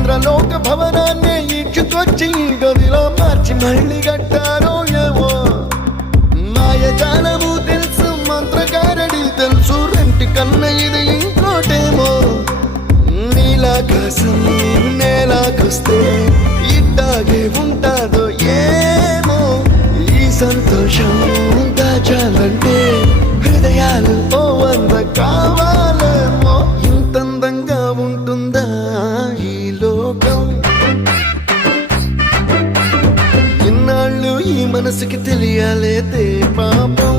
ఇంద్రలోక భవనాన్ని ఈడ్చుకొచ్చి గదిలో మార్చి మళ్ళీ కట్టారో ఏమో మాయజాలము తెలుసు మంత్రగారడి తెలుసు రెంటి కన్న ఇది ఇంకోటేమో నీలాకాశం నేలాకొస్తే ఇట్టాగే ఉంటాదో ఏమో ఈ సంతోషం దాచాలంటే హృదయాలు ఓ వంద కావాలేమో ఇంతందంగా ఉంటుందా ఈ లోకం ఇన్నాళ్ళు ఈ మనసుకి తెలియాలేదే పాపం